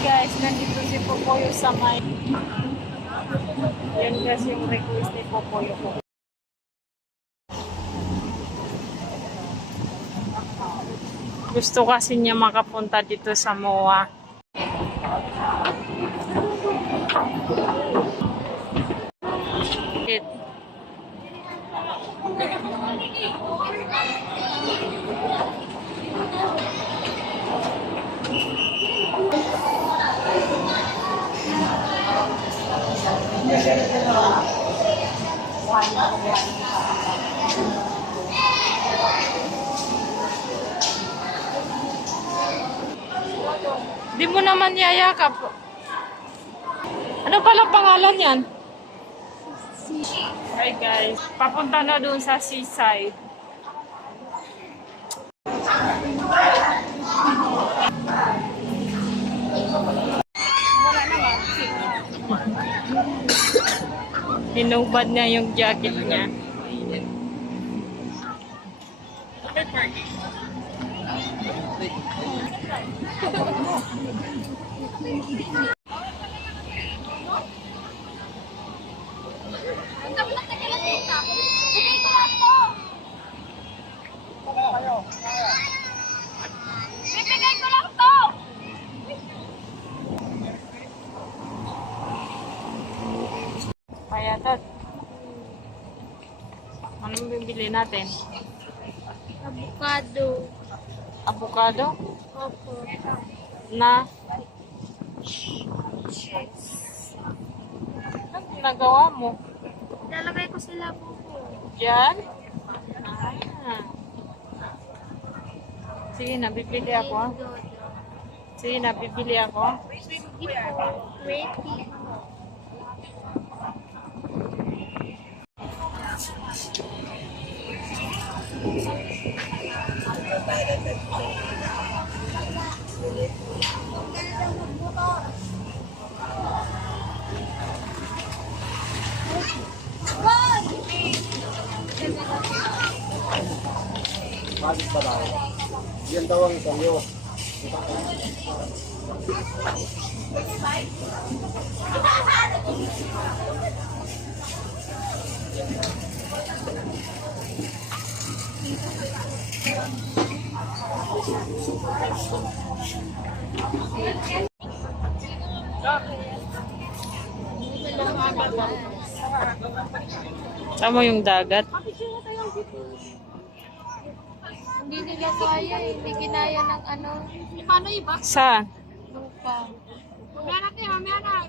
Guys, nandito si Popoyo sa may... Yan kasi yung request ni Popoyo ko. Gusto kasi niya makapunta dito sa MOA. Di mo naman yayakap. Ano pala pangalan yan? Hi guys, papunta na doon sa seaside. Hinubad niya yung jacket niya. Bibigay ko lang to! Kaya dad. Anong bibili natin? Avocado. Avocado? Opo. Na? Anong ginagawa mo? Lalagay ko sila buko. Diyan? Ah. Sige na, bibili ako. Sige na, bibili ako. Sige po. Ready. Bakit ba daw? Yan daw ang sa'yo. Tama yung dagat. Hindi nila kaya eh. Hindi kinaya ng ano. Paano iba? Saan? Lupa. Mamaya natin, mamaya na.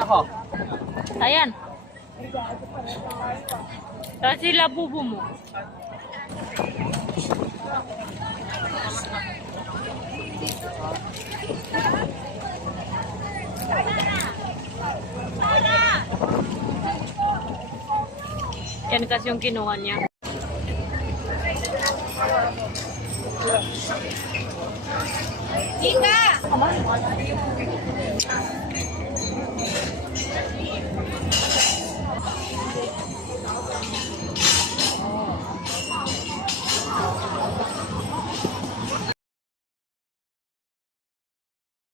Ako. Ayan. Saan sila bubo mo? Yan kasi yung kinuha niya. Ika!